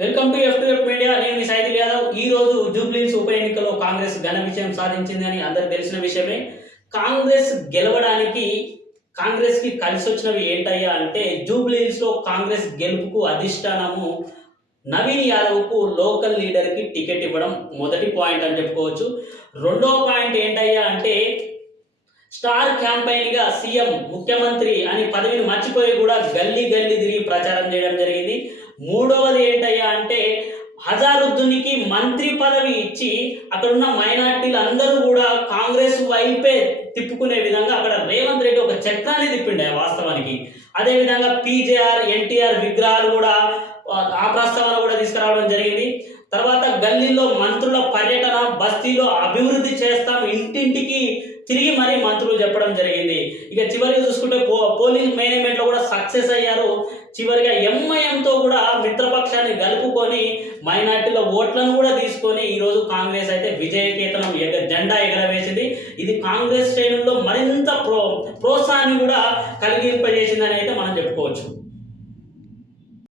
Welcome to F F media. నేను మీ యాదవ్. ఈ రోజు జూబ్లీస్ ఉప ఎన్నికలో కాంగ్రెస్ ఘన విజయం సాధించిందని అందరికి తెలిసిన విషయమే. కాంగ్రెస్ గెలవడానికి కాంగ్రెస్కి కలిసి వచ్చినవి ఏంటయ్యా అంటే జూబ్లీస్లో కాంగ్రెస్ గెలుపుకు అధిష్టానము నవీన్ యాదవ్కు లోకల్ లీడర్కి టికెట్ ఇవ్వడం మొదటి పాయింట్ అని చెప్పుకోవచ్చు. రెండో పాయింట్ ఏంటయ్యా అంటే స్టార్ క్యాంపైన్గా సీఎం ముఖ్యమంత్రి అని పదవిని మర్చిపోయి కూడా గల్లీ గల్లీ తిరిగి ప్రచారం చేయడం జరిగింది. మూడవది ఏంటయ్యా అంటే హజారుద్దీన్కి మంత్రి పదవి ఇచ్చి అక్కడ ఉన్న మైనార్టీలు అందరూ కూడా కాంగ్రెస్ వైపే తిప్పుకునే విధంగా అక్కడ రేవంత్ రెడ్డి ఒక చక్రాన్ని తిప్పిండే వాస్తవానికి. అదేవిధంగా పీజేఆర్ ఎన్టీఆర్ విగ్రహాలు కూడా ఆ ప్రస్తావన కూడా తీసుకురావడం జరిగింది. తర్వాత గల్లీలో మంత్రుల పర్యటన బస్తీలో అభివృద్ధి చేస్తాం ఇంటింటికి తిరిగి మరీ మంత్రులు చెప్పడం జరిగింది. ఇక చివరికి చూసుకుంటే పో పోలింగ్ మేనేజ్మెంట్లో కూడా సక్సెస్ అయ్యారు. చివరిగా ఎంఐఎంతో కూడా మిత్రపక్షాన్ని కలుపుకొని మైనార్టీల ఓట్లను కూడా తీసుకొని ఈరోజు కాంగ్రెస్ అయితే విజయకేతనం ఎగ జెండా ఎగరవేసింది. ఇది కాంగ్రెస్ శ్రేణుల్లో మరింత ప్రో ప్రోత్సాహాన్ని కూడా కలిగింపజేసిందని అయితే మనం చెప్పుకోవచ్చు.